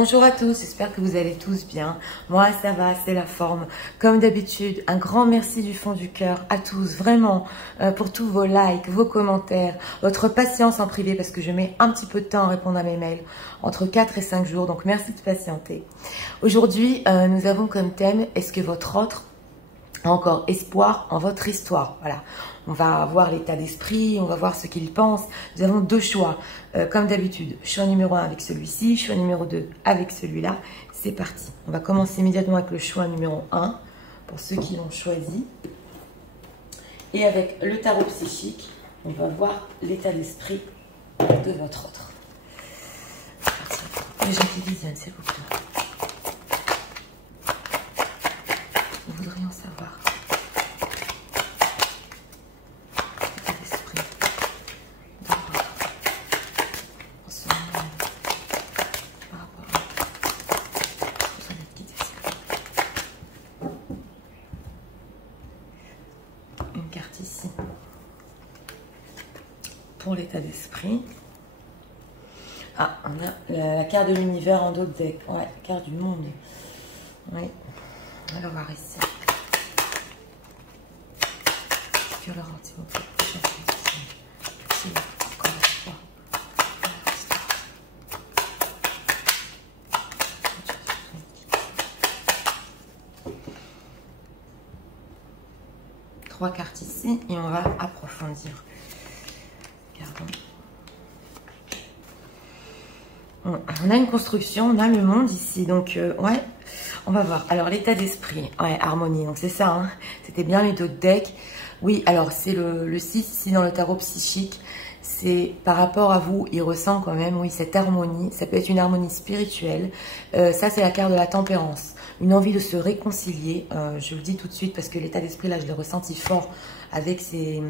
Bonjour à tous, j'espère que vous allez tous bien. Moi ça va, c'est la forme. Comme d'habitude, un grand merci du fond du cœur à tous, vraiment, pour tous vos likes, vos commentaires, votre patience en privé parce que je mets un petit peu de temps à répondre à mes mails, entre 4 et 5 jours, donc merci de patienter. Aujourd'hui, nous avons comme thème, est-ce que votre autre a encore espoir en votre histoire? Voilà. On va voir l'état d'esprit, on va voir ce qu'il pense. Nous avons deux choix, comme d'habitude. Choix numéro 1 avec celui-ci, choix numéro 2 avec celui-là. C'est parti. On va commencer immédiatement avec le choix numéro 1, pour ceux qui l'ont choisi. Et avec le tarot psychique, on va voir l'état d'esprit de votre autre. Les gens qui visionnent, s'il vous plaît. Nous voudrions savoir. Ici pour l'état d'esprit. Ah, on a la carte de l'univers en dos de deck. Ouais, la carte du monde. Oui. On va voir ici. Violente, s'il vous plaît. Encore une fois. 3 cartes ici et on va approfondir. Regardons. On a une construction, on a le monde ici, donc ouais, on va voir. Alors l'état d'esprit, ouais, harmonie, donc c'est ça, hein. C'était bien les deux decks. Oui, alors c'est le 6 ici dans le tarot psychique. C'est par rapport à vous, il ressent quand même, oui, cette harmonie. Ça peut être une harmonie spirituelle. Ça, c'est la carte de la tempérance. Une envie de se réconcilier. Je vous le dis tout de suite parce que l'état d'esprit, là, je l'ai ressenti fort avec ces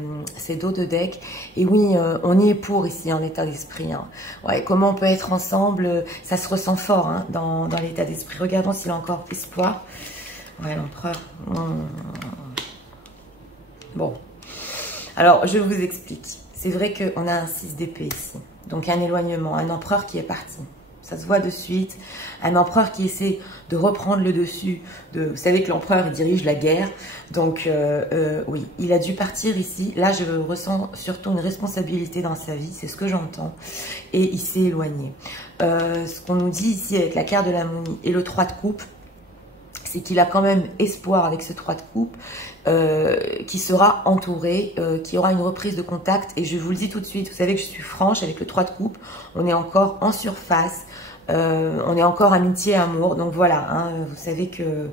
dos de deck. Et oui, on y est pour ici, en état d'esprit. Hein. Ouais, comment on peut être ensemble, ça se ressent fort hein, dans l'état d'esprit. Regardons s'il a encore espoir. Ouais, l'empereur. Bon. Alors, je vous explique. C'est vrai qu'on a un 6 d'épée ici. Donc, un éloignement, un empereur qui est parti. Ça se voit de suite. Un empereur qui essaie de reprendre le dessus. Vous savez que l'empereur, il dirige la guerre. Donc, oui, il a dû partir ici. Là, je ressens surtout une responsabilité dans sa vie. C'est ce que j'entends. Et il s'est éloigné. Ce qu'on nous dit ici avec la carte de la momie et le 3 de coupe, c'est qu'il a quand même espoir avec ce 3 de coupe, qui sera entouré, qui aura une reprise de contact. Et je vous le dis tout de suite, vous savez que je suis franche avec le 3 de coupe, on est encore en surface, on est encore amitié, amour. Donc voilà, hein, vous savez que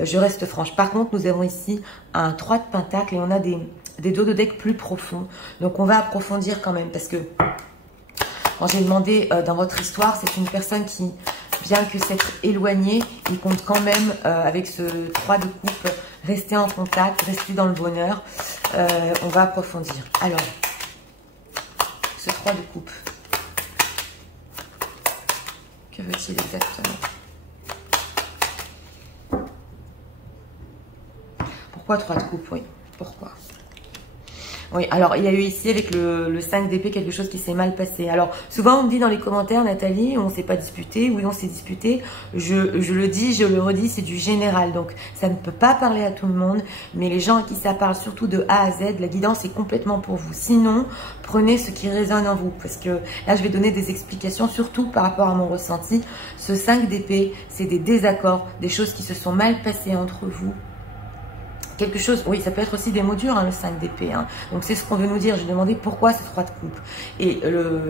je reste franche. Par contre, nous avons ici un 3 de pentacle et on a des dos de deck plus profonds. Donc on va approfondir quand même parce que quand j'ai demandé dans votre histoire, c'est une personne qui, bien que s'être éloigné, il compte quand même, avec ce 3 de coupe, rester en contact, rester dans le bonheur. On va approfondir. Alors, ce 3 de coupe, que veut-il exactement? Pourquoi 3 de coupe? Oui, pourquoi? Oui, alors il y a eu ici avec le 5 d'épée quelque chose qui s'est mal passé. Alors souvent on me dit dans les commentaires, Nathalie, on ne s'est pas disputé, oui on s'est disputé. Je le dis, je le redis, c'est du général. Donc ça ne peut pas parler à tout le monde, mais les gens à qui ça parle, surtout de A à Z, la guidance est complètement pour vous. Sinon, prenez ce qui résonne en vous. Parce que là je vais donner des explications, surtout par rapport à mon ressenti. Ce 5 d'épée, c'est des désaccords, des choses qui se sont mal passées entre vous. Quelque chose, oui, ça peut être aussi des mots durs, hein, le 5 d'épée. Hein. Donc, c'est ce qu'on veut nous dire. J'ai demandé pourquoi ce 3 de coupe. Et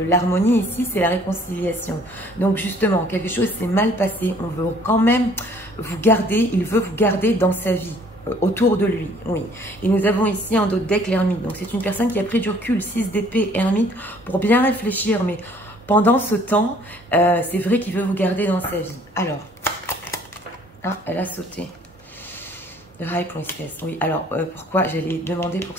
l'harmonie ici, c'est la réconciliation. Donc, justement, quelque chose s'est mal passé. On veut quand même vous garder. Il veut vous garder dans sa vie, autour de lui. Oui. Et nous avons ici un dos de deck l'ermite. Donc, c'est une personne qui a pris du recul, 6 d'épée, ermite, pour bien réfléchir. Mais pendant ce temps, c'est vrai qu'il veut vous garder dans sa vie. Alors, ah, elle a sauté. The High Priestess, oui. Alors, pourquoi j'allais demander pour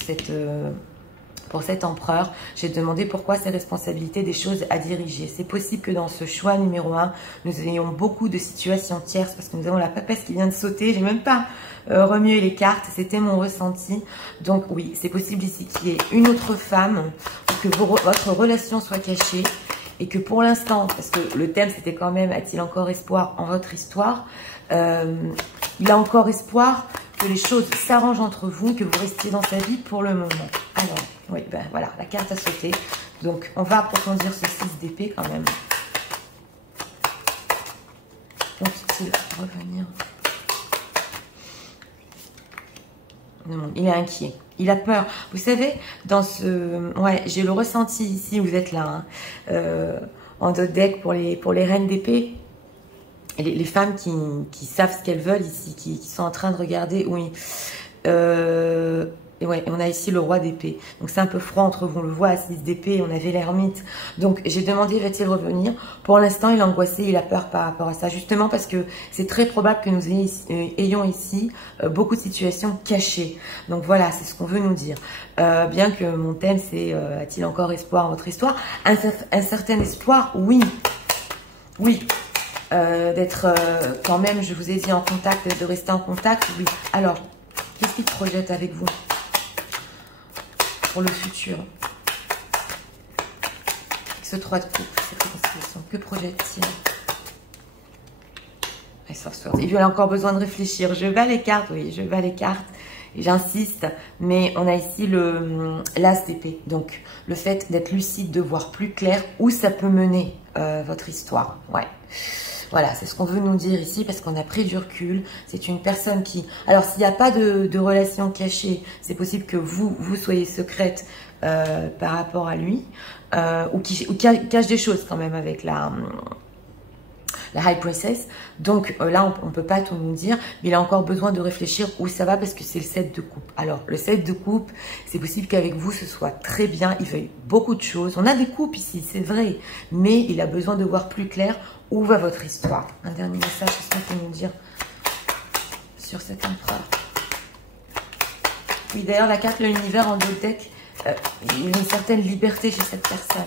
cet empereur, j'ai demandé pourquoi ces responsabilités des choses à diriger. C'est possible que dans ce choix numéro 1, nous ayons beaucoup de situations tierces parce que nous avons la papesse qui vient de sauter. J'ai même pas remué les cartes, c'était mon ressenti. Donc oui, c'est possible ici qu'il y ait une autre femme ou que votre relation soit cachée et que pour l'instant, parce que le thème c'était quand même, a-t-il encore espoir en votre histoire, il a encore espoir que les choses s'arrangent entre vous, que vous restiez dans sa vie pour le moment. Alors, oui, ben voilà, la carte a sauté. Donc, on va approfondir ce 6 d'épée quand même. Compte-t-il revenir? Non, il est inquiet. Il a peur. Vous savez, dans ce... Ouais, j'ai le ressenti ici, vous êtes là, hein, en dos de deck pour les reines d'épée. Les femmes qui savent ce qu'elles veulent ici, qui sont en train de regarder, oui. Et ouais, on a ici le roi d'épée. Donc c'est un peu froid entre vous, on le voit à 6 d'épée, on avait l'ermite. Donc j'ai demandé, va-t-il revenir? Pour l'instant, il est angoissé, il a peur par rapport à ça. Justement parce que c'est très probable que nous ayons ici beaucoup de situations cachées. Donc voilà, c'est ce qu'on veut nous dire. Bien que mon thème, c'est a-t-il encore espoir en votre histoire? Un certain espoir, oui. Oui. D'être quand même, je vous ai dit, en contact, de rester en contact, oui. Alors, qu'est-ce qu'il projette avec vous pour le futur? Ce 3 de coupe, cette réconciliation, que projette-t-il? Il a encore besoin de réfléchir. Je bats les cartes, oui, je bats les cartes. Et j'insiste, mais on a ici l'as d'épée. Donc, le fait d'être lucide, de voir plus clair où ça peut mener votre histoire. Ouais. Voilà, c'est ce qu'on veut nous dire ici parce qu'on a pris du recul. C'est une personne qui... Alors, s'il n'y a pas de relation cachée, c'est possible que vous soyez secrète par rapport à lui ou qui cache des choses quand même avec la High Princess. Donc là, on ne peut pas tout nous dire, mais il a encore besoin de réfléchir où ça va parce que c'est le 7 de coupe. Alors, le 7 de coupe, c'est possible qu'avec vous, ce soit très bien. Il fait beaucoup de choses. On a des coupes ici, c'est vrai, mais il a besoin de voir plus clair où va votre histoire. Un dernier message, c'est ce qu'on peut nous dire sur cet empereur. Oui, d'ailleurs, la carte de l'univers en deux deck, il y a une certaine liberté chez cette personne.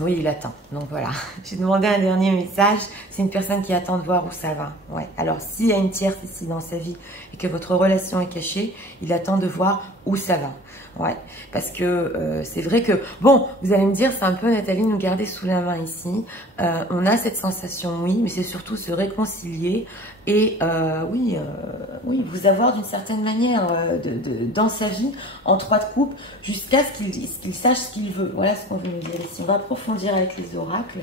Oui, il attend. Donc voilà, j'ai demandé un dernier message. C'est une personne qui attend de voir où ça va. Ouais. Alors, s'il y a une tierce ici dans sa vie et que votre relation est cachée, il attend de voir où ça va. Ouais. Parce que c'est vrai que... Bon, vous allez me dire, c'est un peu, Nathalie, nous garder sous la main ici. On a cette sensation, oui, mais c'est surtout se réconcilier et, oui, vous avoir d'une certaine manière dans sa vie, en 3 de coupe, jusqu'à ce qu'il sache ce qu'il veut. Voilà ce qu'on veut nous dire ici. On va approfondir avec les oracles.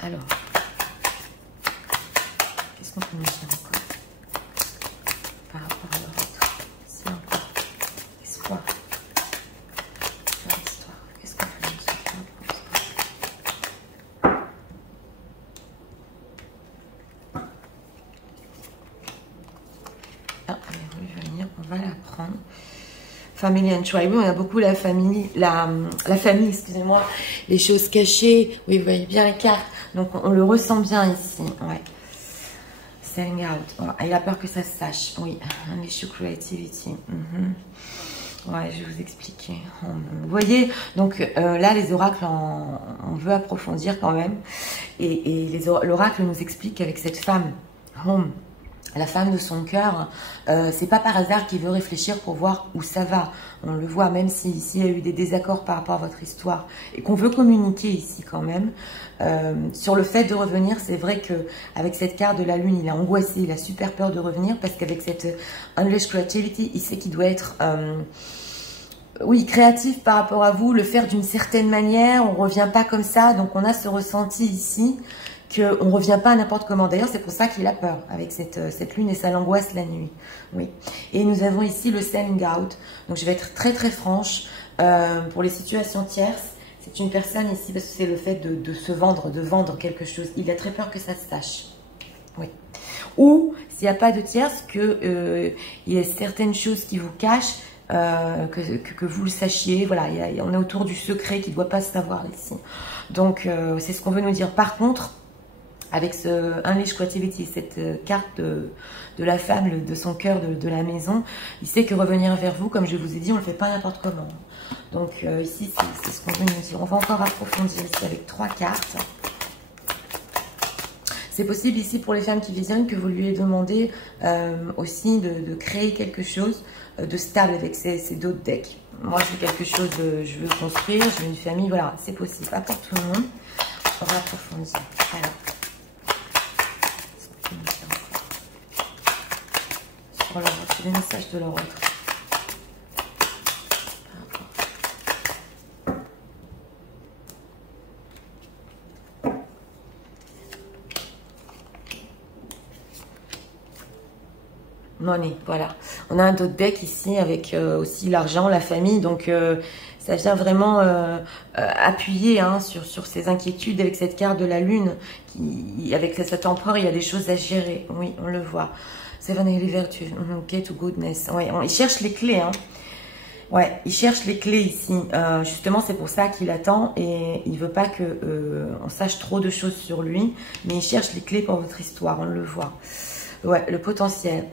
Alors, qu'est-ce qu'on peut nous dire encore par rapport à l'oracle? C'est encore espoir. L'histoire. Qu'est-ce qu'on peut nous dire par rapport à l'histoire? Ah, elle va venir, on va la prendre. Family and Tribe, on a beaucoup la famille, la famille, excusez-moi, les choses cachées. Oui, vous voyez bien les cartes. Donc, on le ressent bien ici. Ouais. Selling out. Oh, il a peur que ça se sache. Oui. Un issue creativity. Ouais, je vais vous expliquer. Vous voyez, donc là, les oracles, on veut approfondir quand même. Et l'oracle nous explique qu'avec cette femme, Home, la femme de son cœur, c'est pas par hasard qu'il veut réfléchir pour voir où ça va. On le voit, même s'il y a eu des désaccords par rapport à votre histoire et qu'on veut communiquer ici quand même. Sur le fait de revenir, c'est vrai que avec cette carte de la lune, il est angoissé, il a super peur de revenir parce qu'avec cette Unleashed Creativity, il sait qu'il doit être... oui, créatif par rapport à vous, le faire d'une certaine manière, on ne revient pas comme ça, donc on a ce ressenti ici qu'on ne revient pas à n'importe comment. D'ailleurs, c'est pour ça qu'il a peur avec cette lune et ça l'angoisse la nuit. Oui. Et nous avons ici le selling out. Donc, je vais être très très franche pour les situations tierces. C'est une personne ici, parce que c'est le fait de se vendre, de vendre quelque chose. Il a très peur que ça se sache. Oui. Ou, s'il n'y a pas de tierce, qu'il y ait certaines choses qui vous cachent, que vous le sachiez. Voilà, on est autour du secret qui ne doit pas se savoir ici. Donc, c'est ce qu'on veut nous dire. Par contre, avec ce Unleashed Creativity, cette carte de la femme, de son cœur, de la maison, il sait que revenir vers vous, comme je vous ai dit, on ne le fait pas n'importe comment. Donc ici, c'est ce qu'on veut nous dire. On va encore approfondir ici avec 3 cartes. C'est possible ici pour les femmes qui visionnent que vous lui ayez demandé aussi de créer quelque chose de stable avec ces d'autres decks. moi c'est quelque chose, je veux construire, je veux une famille, voilà, c'est possible, pas pour tout le monde. On va approfondir. Alors, sur leur autre, les messages de leur autre. Money, voilà. On a un autre deck ici avec aussi l'argent, la famille. Donc, ça vient vraiment appuyer hein, sur ces inquiétudes avec cette carte de la lune. Avec cet empereur, il y a des choses à gérer. Oui, on le voit. Seven Heavenly Virtues. Ok, to goodness. Ouais, il cherche les clés. Hein. Ouais, il cherche les clés ici. Justement, c'est pour ça qu'il attend et il veut pas que on sache trop de choses sur lui. Mais il cherche les clés pour votre histoire, on le voit. Ouais, le potentiel.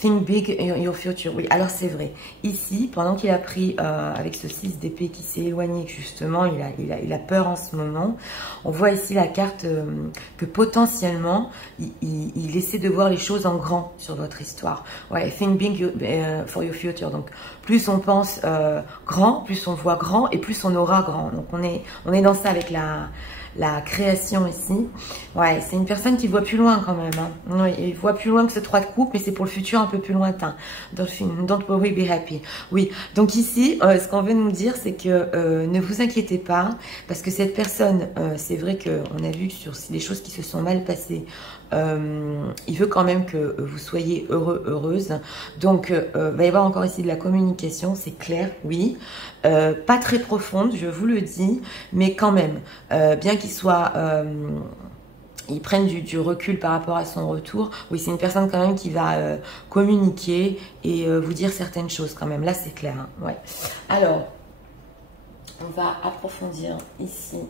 Think big in your future. Oui, alors c'est vrai. Ici, pendant qu'il a pris avec ce 6 d'épée qui s'est éloigné, justement, il a peur en ce moment. On voit ici la carte que potentiellement, il essaie de voir les choses en grand sur votre histoire. Ouais, think big for your future. Donc, plus on pense grand, plus on voit grand et plus on aura grand. Donc, on est dans ça avec la création ici. Ouais, c'est une personne qui voit plus loin quand même. Hein. Oui, il voit plus loin que ce 3 de coupe, mais c'est pour le futur un peu plus lointain. Don't worry, be happy. Oui, donc ici, ce qu'on veut nous dire, c'est que ne vous inquiétez pas, parce que cette personne, c'est vrai qu'on a vu sur des choses qui se sont mal passées, il veut quand même que vous soyez heureux, heureuse. Donc, va y avoir encore ici de la communication, c'est clair, oui. Pas très profonde, je vous le dis, mais quand même, bien qu'il soit... ils prennent du recul par rapport à son retour. Oui, c'est une personne quand même qui va communiquer et vous dire certaines choses quand même. Là, c'est clair. Hein. Ouais. Alors, on va approfondir ici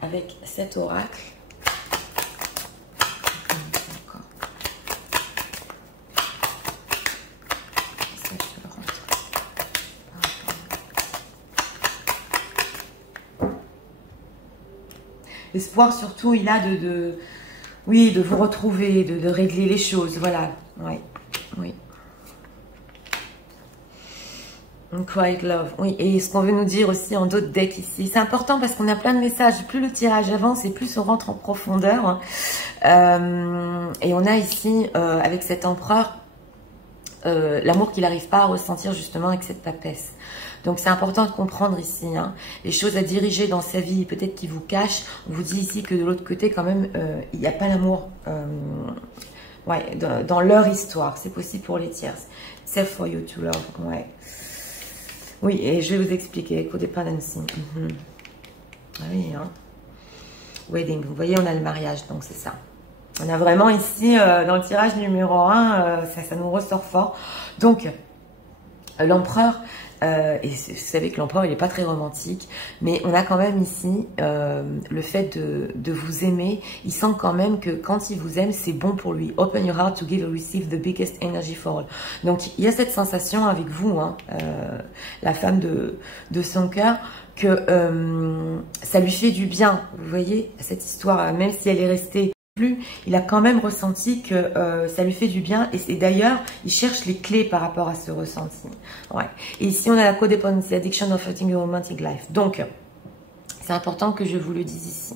avec cet oracle. L'espoir surtout, il a oui, de vous retrouver, de régler les choses, voilà, oui, oui. Quiet love, oui, et ce qu'on veut nous dire aussi en d'autres decks ici, c'est important parce qu'on a plein de messages, plus le tirage avance et plus on rentre en profondeur, et on a ici, avec cet empereur, l'amour qu'il n'arrive pas à ressentir justement avec cette papesse. Donc c'est important de comprendre ici, hein, les choses à diriger dans sa vie, peut-être qu'il vous cache. On vous dit ici que de l'autre côté quand même, il n'y a pas l'amour ouais, dans leur histoire. C'est possible pour les tierces. Safe for you to love. Ouais. Oui, et je vais vous expliquer. Codependency. Ah oui, hein. Wedding. Vous voyez, on a le mariage, donc c'est ça. On a vraiment ici, dans le tirage numéro 1, ça nous ressort fort. Donc, l'empereur... et vous savez que l'empereur, il n'est pas très romantique, mais on a quand même ici le fait de vous aimer. Il sent quand même que quand il vous aime, c'est bon pour lui. Open your heart to give and receive the biggest energy for all. Donc, il y a cette sensation avec vous, hein, la femme de son cœur, que ça lui fait du bien. Vous voyez, cette histoire, même si elle est restée plus, il a quand même ressenti que ça lui fait du bien et d'ailleurs il cherche les clés par rapport à ce ressenti. Ouais. Et ici on a la codependency, addiction of hurting your romantic life. Donc c'est important que je vous le dise ici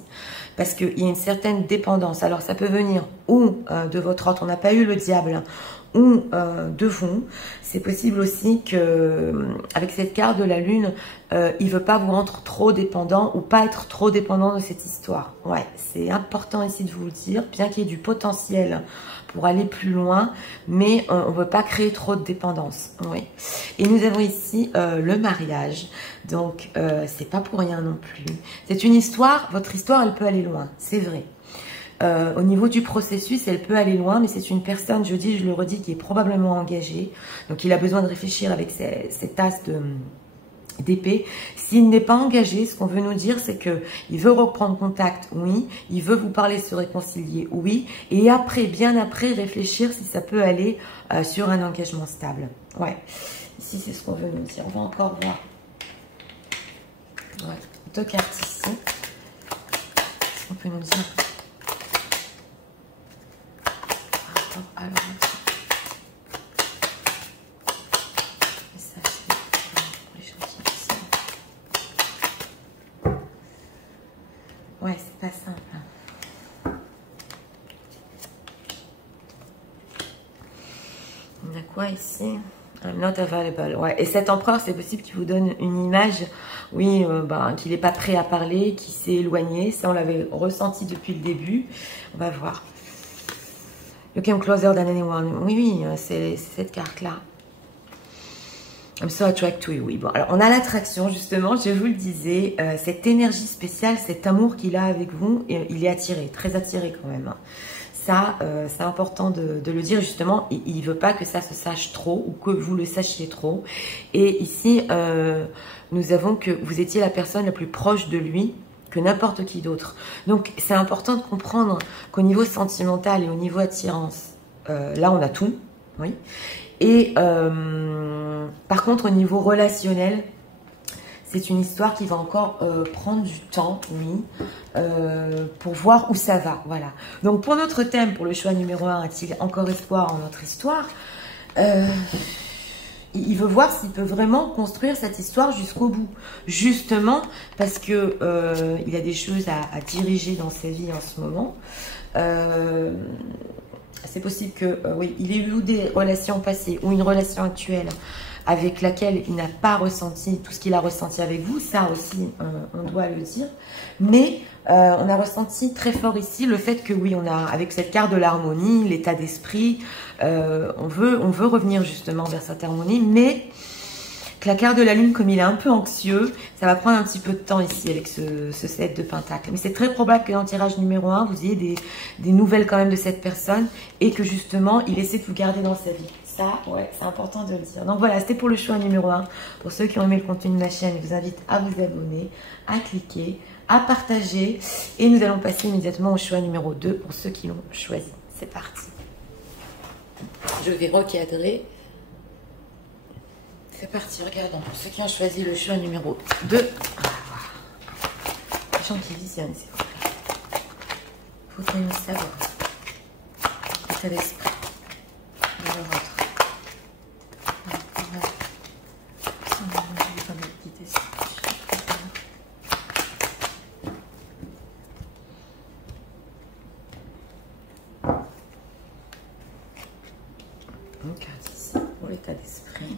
parce qu'il y a une certaine dépendance. Alors ça peut venir ou de votre autre, on n'a pas eu le diable, ou de vous. C'est possible aussi que avec cette carte de la lune, il veut pas vous rendre trop dépendant ou pas être trop dépendant de cette histoire. Ouais, c'est important ici de vous le dire, bien qu'il y ait du potentiel pour aller plus loin, mais on veut pas créer trop de dépendance. Oui. Et nous avons ici le mariage, donc c'est pas pour rien non plus. C'est une histoire, votre histoire, elle peut aller loin, c'est vrai. Au niveau du processus, elle peut aller loin, mais c'est une personne, je le redis, qui est probablement engagée. Donc, il a besoin de réfléchir avec cet as d'épée. S'il n'est pas engagé, ce qu'on veut nous dire, c'est que il veut reprendre contact, oui. Il veut vous parler, se réconcilier, oui. Et après, bien après, réfléchir si ça peut aller sur un engagement stable. Ouais. Ici, c'est ce qu'on veut nous dire. On va encore voir. Ouais. 2 cartes ici. Ce qu'on peut nous dire. Alors, message pour les Ouais, c'est pas simple. On a quoi ici? I'm not available. Ouais. Et cet empereur, c'est possible qu'il vous donne une image, oui, qu'il n'est pas prêt à parler, qu'il s'est éloigné. Ça, on l'avait ressenti depuis le début. On va voir. You came closer than anyone. Oui, oui, c'est cette carte-là. I'm so attracted to you. Oui, bon, alors on a l'attraction, justement, je vous le disais, cette énergie spéciale, cet amour qu'il a avec vous, il est attiré, très attiré quand même. Ça, c'est important de le dire, justement, il ne veut pas que ça se sache trop ou que vous le sachiez trop. Et ici, nous avons que vous étiez la personne la plus proche de lui que n'importe qui d'autre. Donc, c'est important de comprendre qu'au niveau sentimental et au niveau attirance, là, on a tout, oui. Et par contre, au niveau relationnel, c'est une histoire qui va encore prendre du temps, oui, pour voir où ça va. Voilà. Donc, pour notre thème, pour le choix numéro 1, a-t-il encore espoir en notre histoire? Il veut voir s'il peut vraiment construire cette histoire jusqu'au bout. Justement, parce que il a des choses à diriger dans sa vie en ce moment. C'est possible que, oui, il ait eu des relations passées ou une relation actuelle avec laquelle il n'a pas ressenti tout ce qu'il a ressenti avec vous. Ça aussi, on doit le dire. Mais on a ressenti très fort ici le fait que, oui, on a, avec cette carte de l'harmonie, l'état d'esprit, on veut revenir justement vers cette harmonie, mais que la carte de la lune, comme il est un peu anxieux, ça va prendre un petit peu de temps ici avec ce 7 de pentacle. Mais c'est très probable que dans le tirage numéro 1, vous ayez des nouvelles quand même de cette personne et que justement, il essaie de vous garder dans sa vie. Ça, ouais, c'est important de le dire. Donc voilà, c'était pour le choix numéro 1. Pour ceux qui ont aimé le contenu de ma chaîne, je vous invite à vous abonner, à cliquer, à partager. Et nous allons passer immédiatement au choix numéro 2 pour ceux qui l'ont choisi. C'est parti. Je vais recadrer. C'est parti, regardons. Pour ceux qui ont choisi le choix numéro 2. Les gens qui visionnent, s'il vous plaît. Faut-il savoir l'état d'esprit de le vôtre. Une carte ici pour l'état d'esprit.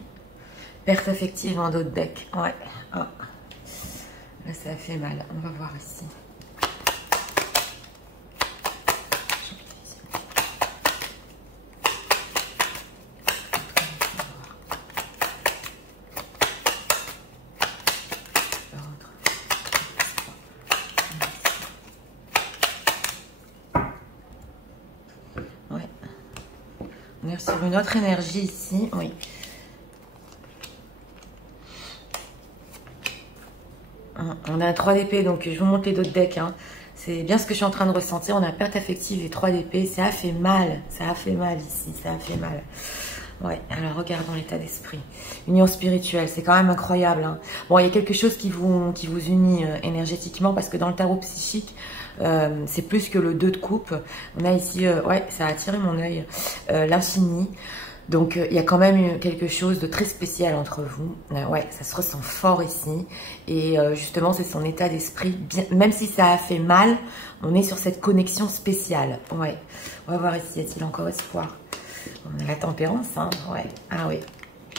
Perte affective en dos de deck. Ouais. Oh. Là, ça a fait mal. On va voir ici. Ouais. On est sur une autre énergie ici. Oui. On a un 3 d'épée, donc je vous montre les d'autres decks. Hein. C'est bien ce que je suis en train de ressentir. On a perte affective et 3 d'épée. Ça a fait mal. Ça a fait mal ici. Ça a fait mal. Ouais, alors regardons l'état d'esprit. Union spirituelle, c'est quand même incroyable. Hein. Bon, il y a quelque chose qui vous unit énergétiquement parce que dans le tarot psychique, c'est plus que le 2 de coupe. On a ici, ouais, ça a attiré mon œil, l'infini. Donc, il y a quand même quelque chose de très spécial entre vous. Ouais, ça se ressent fort ici. Et justement, c'est son état d'esprit. Même si ça a fait mal, on est sur cette connexion spéciale. Ouais, on va voir ici, y a-t-il encore espoir? On a la tempérance, hein. Ouais, ah oui.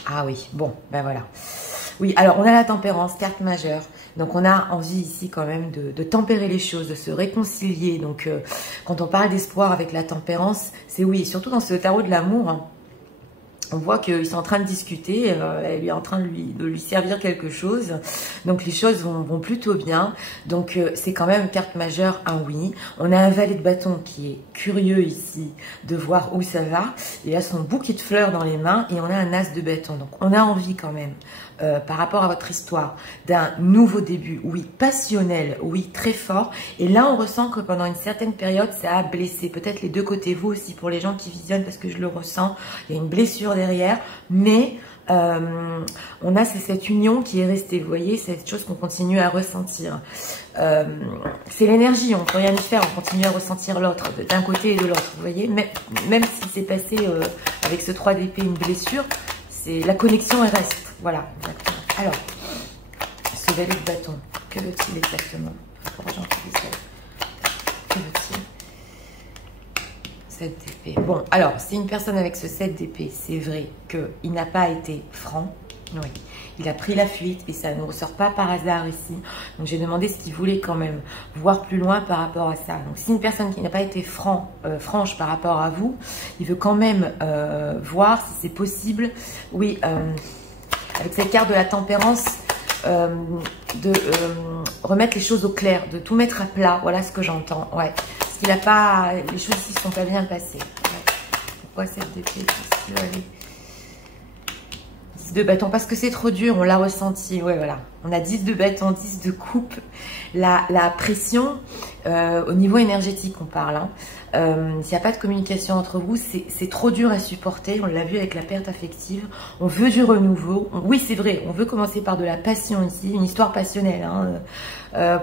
Ah oui, bon, ben voilà. Oui, alors on a la tempérance, carte majeure. Donc on a envie ici quand même de tempérer les choses, de se réconcilier. Donc quand on parle d'espoir avec la tempérance, c'est oui, surtout dans ce tarot de l'amour, hein. On voit qu'ils sont en train de discuter, elle est en train de lui servir quelque chose. Donc les choses vont plutôt bien. Donc c'est quand même carte majeure, un oui. On a un valet de bâton qui est curieux ici de voir où ça va. Il a son bouquet de fleurs dans les mains et on a un as de bâton. Donc on a envie quand même, par rapport à votre histoire, d'un nouveau début, oui, passionnel, oui, très fort. Et là on ressent que pendant une certaine période, ça a blessé. Peut-être les deux côtés, vous aussi, pour les gens qui visionnent, parce que je le ressens. Il y a une blessure derrière, mais on a cette union qui est restée, vous voyez, cette chose qu'on continue à ressentir. C'est l'énergie, on ne peut rien y faire, on continue à ressentir l'autre, d'un côté et de l'autre, vous voyez, même si c'est passé avec ce 3 d'épée une blessure, la connexion elle reste, voilà, exactement. Alors, ce valet de bâton, que veut-il exactement pour les gens qui disent ça? veut-il? 7 d'épée. Bon, alors, c'est une personne avec ce 7 d'épée. C'est vrai qu'il n'a pas été franc. Oui. Il a pris la fuite et ça ne ressort pas par hasard ici. Donc, j'ai demandé ce qu'il voulait quand même voir plus loin par rapport à ça. Donc, si une personne qui n'a pas été franche par rapport à vous, il veut quand même voir si c'est possible. Oui, avec cette carte de la tempérance, de remettre les choses au clair, de tout mettre à plat. Voilà ce que j'entends. Ouais. Il a pas, les choses ici ne sont pas bien passées. Ouais. Pourquoi cette d'épée? Qu'est-ce qu'il va aller? 10 de bâton, parce que c'est trop dur, on l'a ressenti. Ouais, voilà. On a 10 de bâton, 10 de coupe. La pression, au niveau énergétique, on parle. Hein. S'il n'y a pas de communication entre vous, c'est trop dur à supporter. On l'a vu avec la perte affective. On veut du renouveau. Oui, c'est vrai, on veut commencer par de la passion ici, une histoire passionnelle. Hein,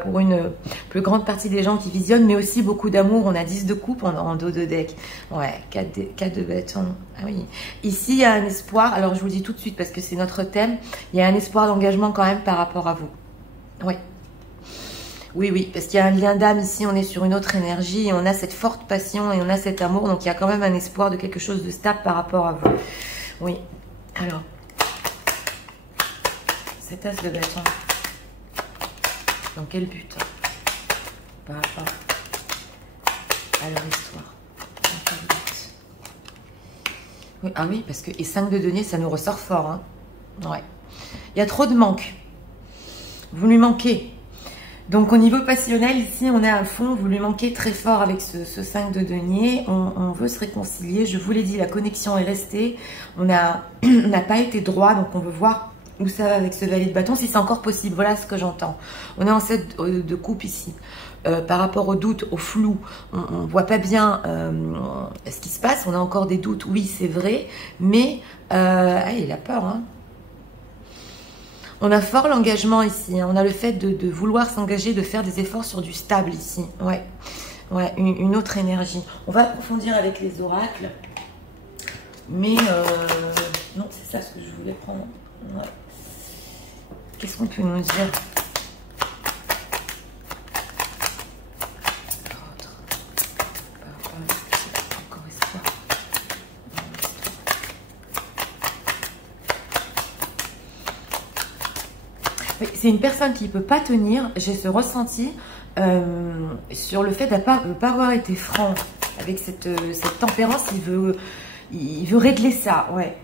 pour une plus grande partie des gens qui visionnent, mais aussi beaucoup d'amour. On a 10 de coupe en dos de deck. Ouais, 4 de bâton. Ah oui. Ici, il y a un espoir. Alors, je vous le dis tout de suite parce que c'est notre thème. Il y a un espoir d'engagement quand même par rapport à vous. Oui. Oui, oui, parce qu'il y a un lien d'âme ici, on est sur une autre énergie, et on a cette forte passion et on a cet amour, donc il y a quand même un espoir de quelque chose de stable par rapport à vous. Oui, alors, cet as de bâton, dans quel but par rapport à leur histoire? Dans quel but? Oui, ah oui, parce que, et 5 de denier, ça nous ressort fort, hein. Ouais. Il y a trop de manque. Vous lui manquez. Donc au niveau passionnel, ici on est à fond, vous lui manquez très fort avec ce 5 de denier, on veut se réconcilier, je vous l'ai dit, la connexion est restée, on n'a pas été droit, donc on veut voir où ça va avec ce valet de bâton, si c'est encore possible, voilà ce que j'entends. On est en 7 de coupe ici, par rapport au doute, au flou, on ne voit pas bien ce qui se passe, on a encore des doutes, oui c'est vrai, mais il a peur, hein. On a fort l'engagement ici, hein. On a le fait de vouloir s'engager, de faire des efforts sur du stable ici. Ouais, ouais, une autre énergie. On va approfondir avec les oracles. Mais non, c'est ça ce que je voulais prendre. Ouais. Qu'est-ce qu'on peut nous dire? C'est une personne qui ne peut pas tenir, j'ai ce ressenti sur le fait de ne pas avoir été franc avec cette tempérance, il veut régler ça, ouais.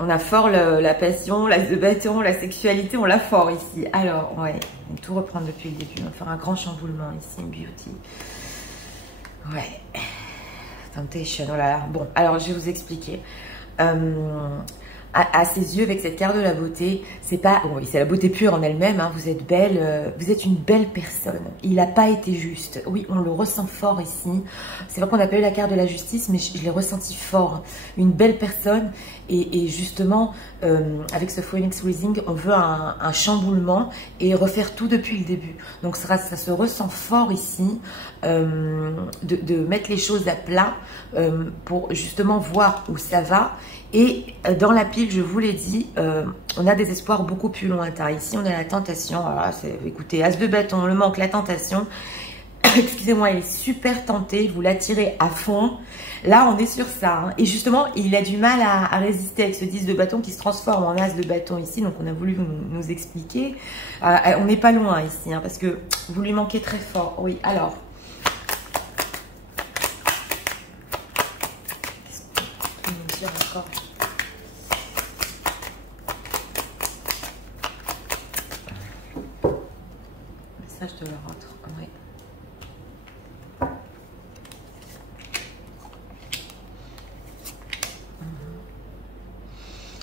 On a fort la passion, l'as de bâton, la sexualité, on l'a fort ici. Alors, ouais, on va tout reprendre depuis le début, on va faire un grand chamboulement ici, beauty. Ouais, Temptation, oh là là. Bon, alors je vais vous expliquer. À ses yeux, avec cette carte de la beauté, c'est pas, bon, oui, c'est la beauté pure en elle-même, hein, vous êtes belle, vous êtes une belle personne. Il n'a pas été juste. Oui, on le ressent fort ici. C'est vrai qu'on a pas eu la carte de la justice, mais je l'ai ressenti fort. Une belle personne. Et justement, avec ce Phoenix Rising, on veut un chamboulement et refaire tout depuis le début. Donc ça se ressent fort ici, de mettre les choses à plat pour justement voir où ça va. Et dans la pile, je vous l'ai dit, on a des espoirs beaucoup plus lointains. Ici, on a la tentation. Alors, écoutez, as de bâton, le manque, la tentation. Excusez-moi, il est super tenté. Vous l'attirez à fond. Là, on est sur ça. Hein. Et justement, il a du mal à résister avec ce 10 de bâton qui se transforme en as de bâton ici. Donc, on a voulu nous expliquer. On n'est pas loin ici, hein, parce que vous lui manquez très fort. Oui, alors. Qu'est-ce qu'on peut nous dire encore ? Message de leur autre. Oui.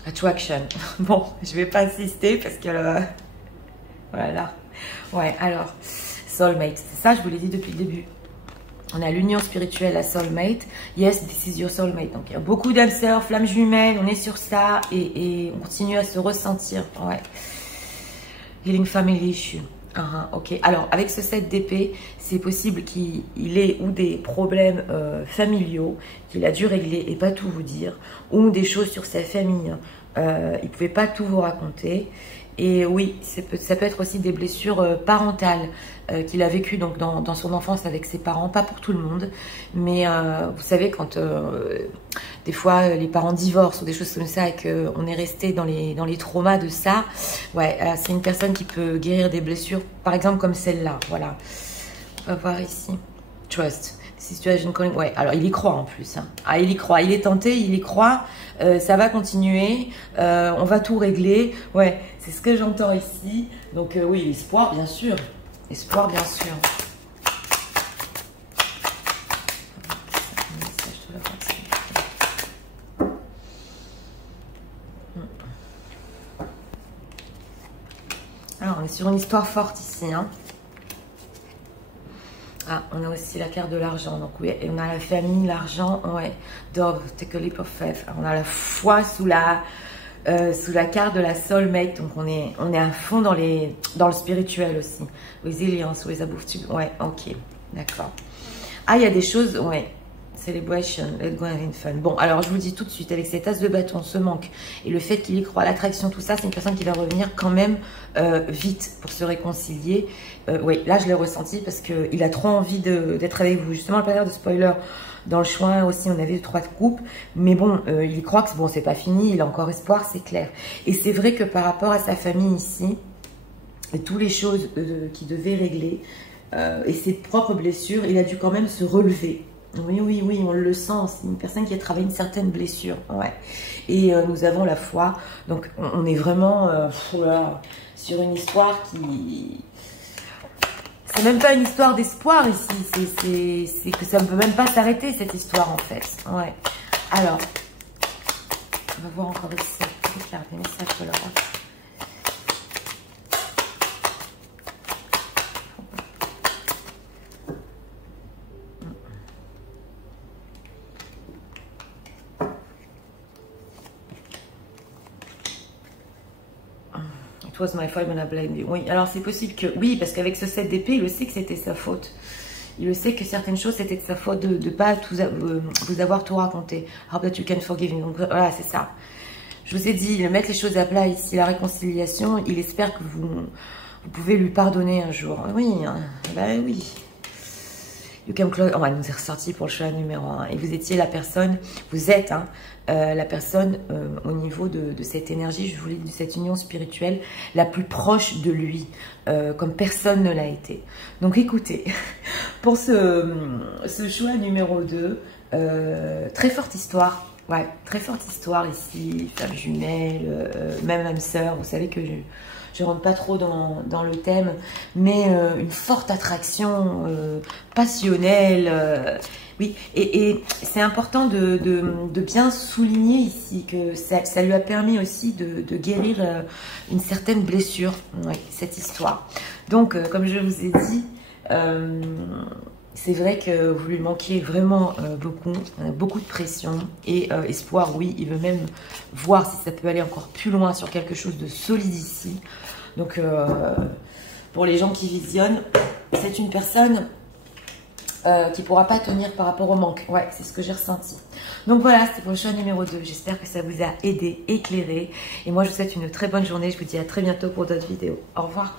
Attraction. Bon, je vais pas insister parce que voilà. Ouais, alors soulmate, c'est ça, je vous l'ai dit depuis le début. On a l'union spirituelle, la soulmate. Yes, this is your soulmate. Donc il y a beaucoup d'âmes sœurs, flammes jumelles, on est sur ça et on continue à se ressentir. Ouais. Healing family issue. Ok, alors avec ce 7 d'épée, c'est possible qu'il ait ou des problèmes familiaux qu'il a dû régler et pas tout vous dire, ou des choses sur sa famille, il ne pouvait pas tout vous raconter. Et oui, ça peut être aussi des blessures parentales qu'il a vécues donc, dans son enfance avec ses parents, pas pour tout le monde, mais vous savez quand des fois les parents divorcent ou des choses comme ça et qu'on est resté dans les traumas de ça, ouais, c'est une personne qui peut guérir des blessures, par exemple comme celle-là, voilà. On va voir ici. Trust. Situation calling. Ouais, alors il y croit en plus. Hein. Ah, il y croit. Il est tenté, il y croit. Ça va continuer. On va tout régler. Ouais, c'est ce que j'entends ici. Donc oui, espoir, bien sûr. Espoir, bien sûr. Alors, on est sur une histoire forte ici. Hein. Ah, on a aussi la carte de l'argent. Donc oui, et on a la famille, l'argent. Ouais. Dove, take a leap of faith. Alors, on a la foi sous la carte de la soulmate. Donc on est à fond dans le spirituel aussi. Resilience, les above. Ouais, ok, d'accord. Ah, il y a des choses. Ouais. Celebration, let's go and have fun. Bon, alors je vous dis tout de suite, avec cet as de bâton, ce manque, et le fait qu'il y croit, l'attraction, tout ça, c'est une personne qui va revenir quand même vite pour se réconcilier. Oui, là je l'ai ressenti parce qu'il a trop envie d'être avec vous. Justement, le pas de spoiler, dans le choix aussi, on avait 3 coupes, mais bon, il croit que bon, c'est pas fini, il a encore espoir, c'est clair. Et c'est vrai que par rapport à sa famille ici, et toutes les choses qu'il devait régler, et ses propres blessures, il a dû quand même se relever. Oui, oui, oui, on le sent. C'est une personne qui a travaillé une certaine blessure. Ouais. Et nous avons la foi. Donc, on est vraiment sur une histoire qui... C'est même pas une histoire d'espoir ici. C'est que ça ne peut même pas s'arrêter, cette histoire, en fait. Ouais. Alors, on va voir encore ici. Regarde, des messages de l'Europe. It was my fault when I blamed you. Oui, alors c'est possible que... Oui, parce qu'avec ce 7 d'épée, il le sait que c'était sa faute. Il le sait que certaines choses, c'était de sa faute de ne pas vous avoir tout raconté. How that you can forgive me. Donc voilà, c'est ça. Je vous ai dit, mettre les choses à plat ici, la réconciliation, il espère que vous pouvez lui pardonner un jour. Oui, hein, bah oui. You can close... On va nous est ressorti pour le choix numéro 1. Et vous étiez la personne, vous êtes hein, la personne au niveau de cette énergie, je vous l'ai dit, de cette union spirituelle, la plus proche de lui, comme personne ne l'a été. Donc écoutez, pour ce choix numéro 2, très forte histoire. Ouais, très forte histoire ici, femme jumelle, même âme sœur. Vous savez que je rentre pas trop dans le thème, mais une forte attraction passionnelle. Oui, et c'est important de bien souligner ici que ça lui a permis aussi de guérir une certaine blessure, ouais, cette histoire. Donc, comme je vous ai dit, c'est vrai que vous lui manquiez vraiment beaucoup de pression et espoir, oui, il veut même voir si ça peut aller encore plus loin sur quelque chose de solide ici. Donc, pour les gens qui visionnent, c'est une personne qui ne pourra pas tenir par rapport au manque. Ouais, c'est ce que j'ai ressenti. Donc voilà, c'était pour le choix numéro 2. J'espère que ça vous a aidé, éclairé. Et moi, je vous souhaite une très bonne journée. Je vous dis à très bientôt pour d'autres vidéos. Au revoir.